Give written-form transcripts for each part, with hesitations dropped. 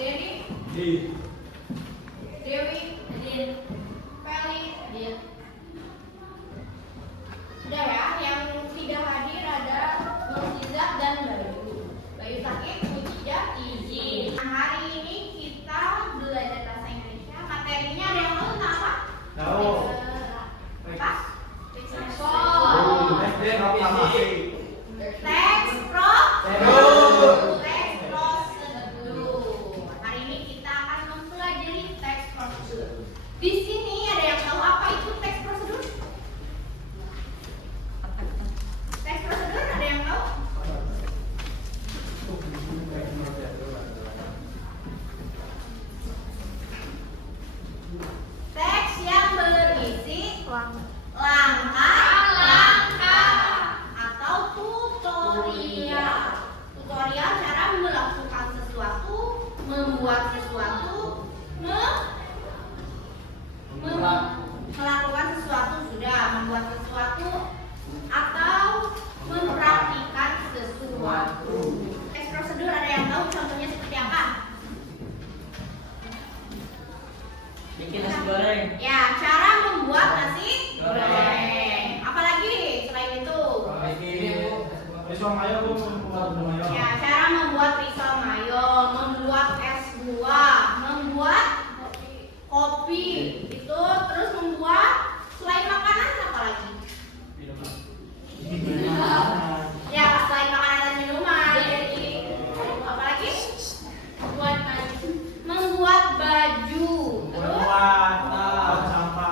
Denny, Di. Dewi, Adin, Feli, Adin. Sudah ya, yang tidak hadir ada Mukjizat dan Bayu. Bayu sakit, Mukjizat izin. Nah, hari ini kita belajar bahasa Indonesia. Materinya ada yang tahu tentang apa? Tahu. Apa? SD Teks proposisi. Teks prosedur. Hari ini kita akan mempelajari teks prosedur. Di sini ada yang tahu apa itu teks prosedur? Teks prosedur ada yang tahu? Teks yang berisi langkah-langkah atau tutorial. Tutorial cara melakukan sesuatu, membuat sesuatu, melakukan sesuatu sudah, membuat sesuatu atau mempraktikkan sesuatu. Teks prosedur ada yang tahu contohnya seperti apa? Bikin nasi goreng. Ya, cara membuat nasi goreng. Apalagi selain itu? Bikin risol mayo bu, membuat mayo. Ya, cara membuat risol mayo, membuat es buah, membuat kopi, itu terus membuat selain makanan apa lagi? Ya, selain makanan dan minuman. Jadi apa lagi? Membuat baju. Terus Membuat sampah.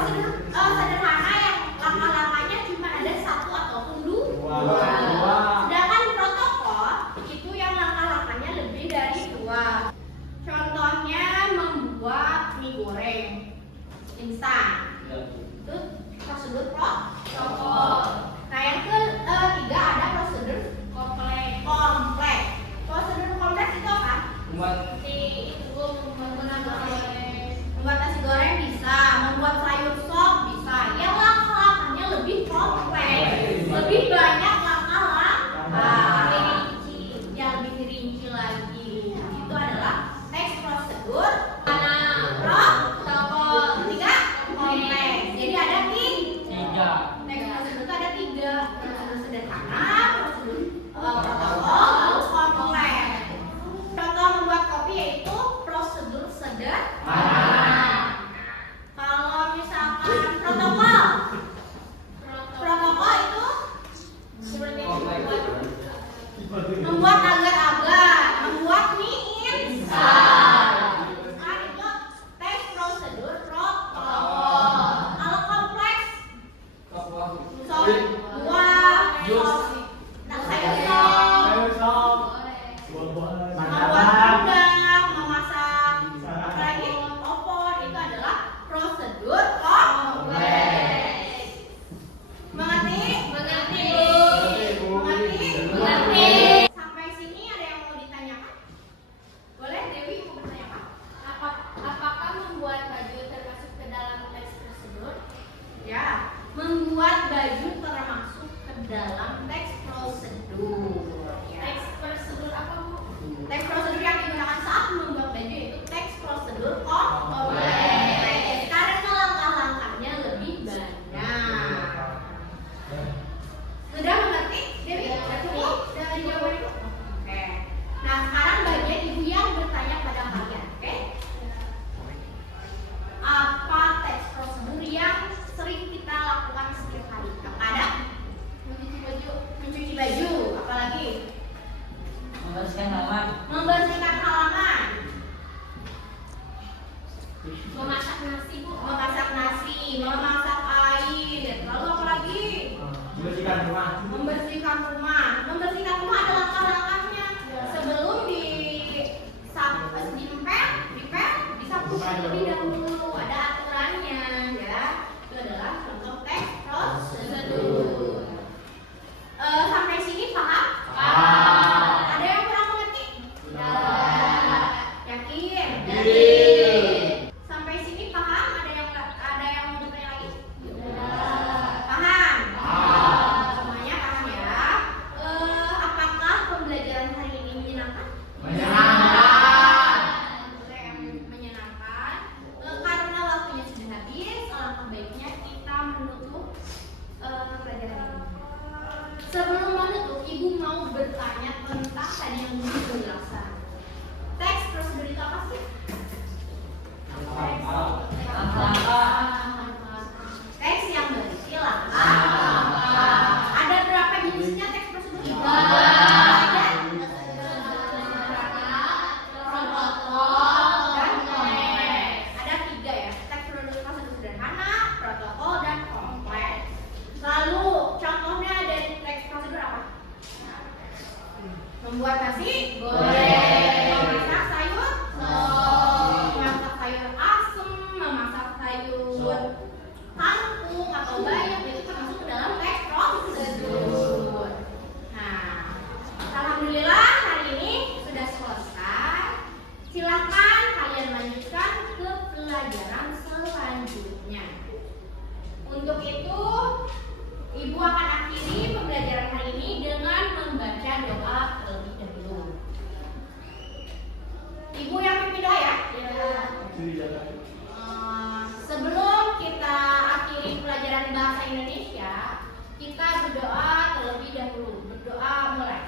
prosedur sederhana yang langkah-langkahnya cuma ada satu ataupun dua. Sedangkan protokol itu yang langkah-langkahnya lebih dari dua. Contohnya membuat mie goreng instan. Itu prosedur protokol. Nah, yang ketiga ada prosedur kompleks. Prosedur kompleks itu apa? Membuat nasi goreng bisa, membuat sayur sop bisa. Yang langkah-langkahnya lebih kompleks, lebih banyak langkah-langkah, yang lebih rinci lagi. Itu adalah teks prosedur. Protokol ketiga kompleks. Jadi ada tiga. Teks prosedur itu ada tiga. Prosedur sederhana, prosedur protokol, kompleks. Contoh membuat kopi yaitu prosedur sederhana. Kalau misalkan protokol itu seperti membuat agar-agar, membuat mie instan. Nah, itu teks prosedur protokol. Kalau kompleks, sop buah, sayur sop, membuat rendang, memasak, apalagi opor, itu adalah prosedur kompleks. Mengerti? Sampai sini ada yang mau ditanyakan? Boleh, Dewi mau bertanya apa? Apakah membuat baju termasuk ke dalam teks prosedur? Ya, membuat baju termasuk ke dalam teks prosedur. Teks prosedur apa, Bu? Teks prosedur yang digunakan saat membuat baju itu teks prosedur kompleks. Karena langkah-langkahnya lebih banyak. Sudah mengerti, Dewi? Cukup dari jawaban itu? Oke. Nah, sekarang bagian ibu yang bertanya pada kalian, oke? Apa teks prosedur yang sering kita lakukan setiap hari? Apa ada? Mencuci baju, apalagi? Membersihkan halaman. Memasak nasi, Bu. Memasak air. Lalu apa lagi? Membersihkan rumah. Membersihkan rumah ada langkah-langkahnya. Sebelum dipel, disapu terlebih dahulu. Ada aturannya, ya. Itu adalah contoh teks prosedur. Sampai sini paham? Ada yang kurang mengerti? Yakin? Sampai sini paham? Ada yang mau bertanya lagi? Paham? Semuanya paham ya? Apakah pembelajaran hari ini menyenangkan? Menyenangkan. Karena waktunya sudah habis, alangkah baiknya kita menutup pelajaran ini. Sebelum menutup, Ibu mau bertanya tentang tadi yang belum dijelaskan. Teks prosedur itu apa sih? Teks yang berisi langkah. Ada berapa jenisnya teks prosedur? Protokol dan kompleks. Ada tiga ya. Teks prosedur sederhana, protokol dan kompleks. Lalu contohnya dari teks prosedur apa? Membuat nasi goreng, memasak sayur sop, memasak sayur asem, memasak sayur kangkung atau bayam, itu termasuk ke dalam teks prosedur. Nah, alhamdulillah hari ini sudah selesai. Silakan kalian lanjutkan ke pelajaran selanjutnya. Untuk itu, Ibu akan akhiri pembelajaran hari ini dengan membaca doa terlebih dahulu. Ibu yang pimpin doa ya. Sebelum kita akhiri pelajaran bahasa Indonesia, kita berdoa terlebih dahulu. Berdoa mulai.